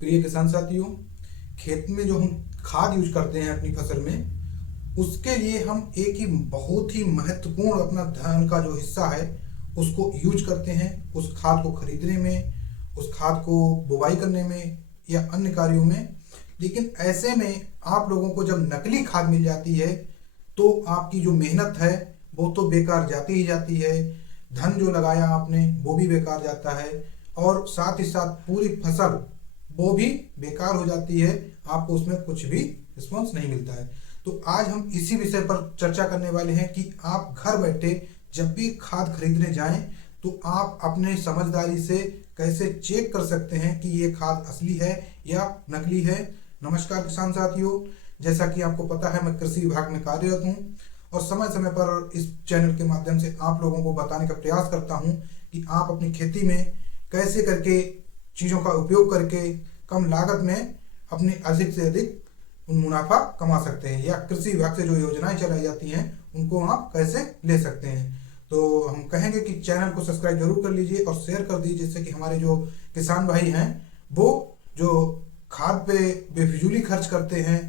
प्रिय किसान साथियों, खेत में जो हम खाद यूज करते हैं अपनी फसल में, उसके लिए हम एक ही बहुत ही महत्वपूर्ण अपना धन का जो हिस्सा है उसको यूज करते हैं। उस खाद को खरीदने में, उस खाद को बुवाई करने में या अन्य कार्यों में। लेकिन ऐसे में आप लोगों को जब नकली खाद मिल जाती है तो आपकी जो मेहनत है वो तो बेकार जाती ही जाती है। धन जो लगाया आपने वो भी बेकार जाता है और साथ ही साथ पूरी फसल वो भी बेकार हो जाती है। आपको उसमें कुछ भी रिस्पॉन्स नहीं मिलता है। तो आज हम इसी विषय पर चर्चा करने वाले हैं कि आप घर बैठे जब भी खाद खरीदने जाएं तो आप अपने समझदारी से कैसे चेक कर सकते हैं कि ये खाद असली है या नकली है। नमस्कार किसान साथियों, जैसा कि आपको पता है मैं कृषि विभाग में कार्यरत हूँ और समय समय पर इस चैनल के माध्यम से आप लोगों को बताने का प्रयास करता हूँ कि आप अपनी खेती में कैसे करके चीज़ों का उपयोग करके कम लागत में अपने अधिक से अधिक मुनाफा कमा सकते हैं, या कृषि विभाग से जो योजनाएं चलाई जाती हैं उनको आप कैसे ले सकते हैं। तो हम कहेंगे कि चैनल को सब्सक्राइब जरूर कर लीजिए और शेयर कर दीजिए, जिससे कि हमारे जो किसान भाई हैं वो जो खाद पे बेफिजूली खर्च करते हैं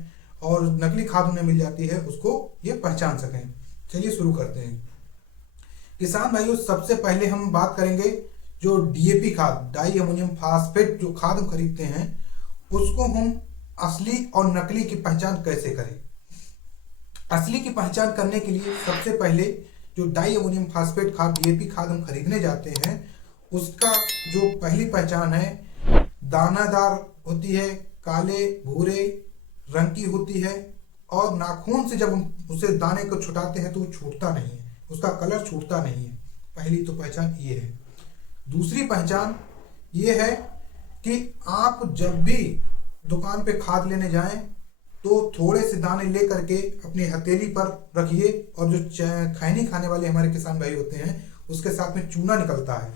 और नकली खाद उन्हें मिल जाती है उसको ये पहचान सकें। चलिए शुरू करते हैं। किसान भाइयों, सबसे पहले हम बात करेंगे जो डीएपी खाद, डाई अमोनियम फास्फेट, जो खाद हम खरीदते हैं उसको हम असली और नकली की पहचान कैसे करें। असली की पहचान करने के लिए सबसे पहले जो डाई अमोनियम फास्फेट खाद, डीएपी खाद हम खरीदने जाते हैं उसका जो पहली पहचान है, दानादार होती है, काले भूरे रंग की होती है और नाखून से जब हम उसे दाने को छुटाते हैं तो वो छूटता नहीं है, उसका कलर छूटता नहीं है। पहली तो पहचान ये है। दूसरी पहचान ये है कि आप जब भी दुकान पे खाद लेने जाएं तो थोड़े से दाने ले करके अपनी हथेली पर रखिए और जो खैनी खाने वाले हमारे किसान भाई होते हैं उसके साथ में चूना निकलता है,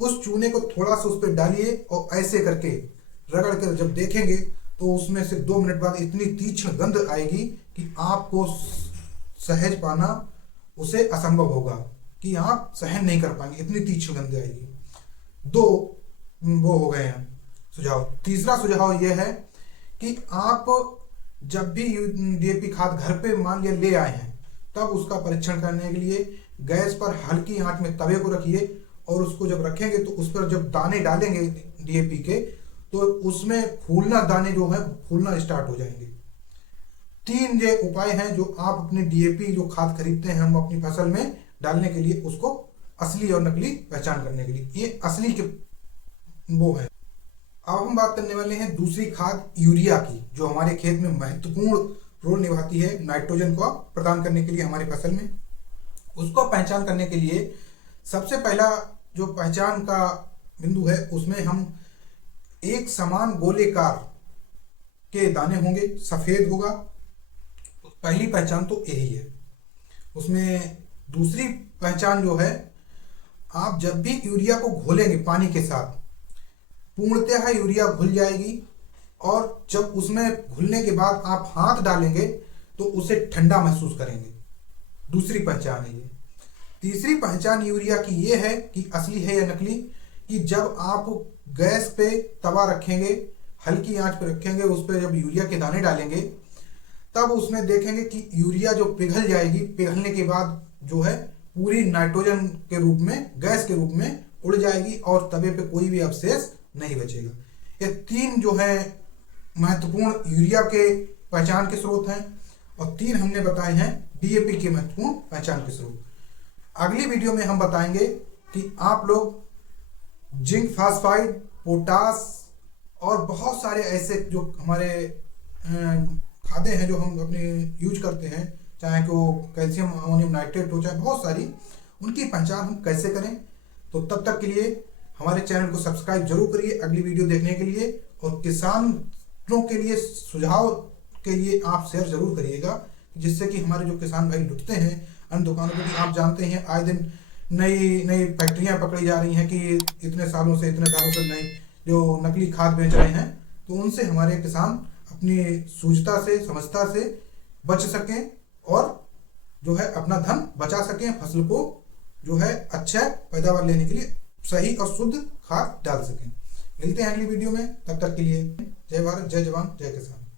उस चूने को थोड़ा सा उस पर डालिए और ऐसे करके रगड़ कर जब देखेंगे तो उसमें से 2 मिनट बाद इतनी तीक्ष्ण गंध आएगी कि आपको सहज पाना उसे असंभव होगा, कि आप सहन नहीं कर पाएंगे, इतनी तीक्ष्ण गंध आएगी। 2 वो हो गए हैं सुझाव। तीसरा सुझाव यह है कि आप जब भी डीएपी खाद घर पे मान लिया ले आए हैं तब उसका परीक्षण करने के लिए गैस पर हल्की आंच में तवे को रखिए और उसको जब रखेंगे तो उस पर जब दाने डालेंगे डीएपी के तो उसमें फूलना, दाने जो है फूलना स्टार्ट हो जाएंगे। 3 ये उपाय हैं जो आप अपने डीएपी जो खाद खरीदते हैं हम अपनी फसल में डालने के लिए, उसको असली और नकली पहचान करने के लिए, ये असली के वो है। अब हम बात करने वाले हैं दूसरी खाद यूरिया की, जो हमारे खेत में महत्वपूर्ण रोल निभाती है नाइट्रोजन को प्रदान करने के लिए हमारी फसल में। उसको पहचान करने के लिए सबसे पहला जो पहचान का बिंदु है उसमें हम एक समान गोलेकार के दाने होंगे, सफेद होगा। पहली पहचान तो यही है। उसमें दूसरी पहचान जो है, आप जब भी यूरिया को घोलेंगे पानी के साथ, पूर्णतः यूरिया घुल जाएगी और जब उसमें घुलने के बाद आप हाथ डालेंगे तो उसे ठंडा महसूस करेंगे। दूसरी पहचान है ये। तीसरी पहचान यूरिया की ये है कि असली है या नकली, कि जब आप गैस पे तवा रखेंगे, हल्की आंच पे रखेंगे, उस पर जब यूरिया के दाने डालेंगे तब उसमें देखेंगे कि यूरिया जो पिघल जाएगी, पिघलने के बाद जो है पूरी नाइट्रोजन के रूप में, गैस के रूप में उड़ जाएगी और तवे पे कोई भी अवशेष नहीं बचेगा। ये 3 जो है महत्वपूर्ण यूरिया के पहचान के स्रोत हैं और 3 हमने बताए हैं डीएपी के महत्वपूर्ण पहचान के स्रोत। अगली वीडियो में हम बताएंगे कि आप लोग जिंक फास्फाइड, पोटास और बहुत सारे ऐसे जो हमारे खादें हैं जो हम अपने यूज करते हैं, चाहे कि वो कैल्शियम अमोनियम नाइट्रेट हो, चाहे बहुत सारी, उनकी पहचान हम कैसे करें। तो तब तक के लिए हमारे चैनल को सब्सक्राइब जरूर करिए अगली वीडियो देखने के लिए, और किसानों के लिए सुझाव के लिए आप शेयर जरूर करिएगा, जिससे कि हमारे जो किसान भाई लुटते हैं अन्य दुकानों पर, आप जानते हैं आए दिन नई नई फैक्ट्रियां पकड़ी जा रही हैं कि इतने सालों से नई जो नकली खाद बेच रहे हैं, तो उनसे हमारे किसान अपनी सूझता से, समझता से बच सकें और जो है अपना धन बचा सकें, फसल को जो है अच्छा पैदावार लेने के लिए सही और शुद्ध खाद डाल सकें। मिलते हैं अगली वीडियो में, तब तक के लिए जय भारत, जय जवान, जय किसान।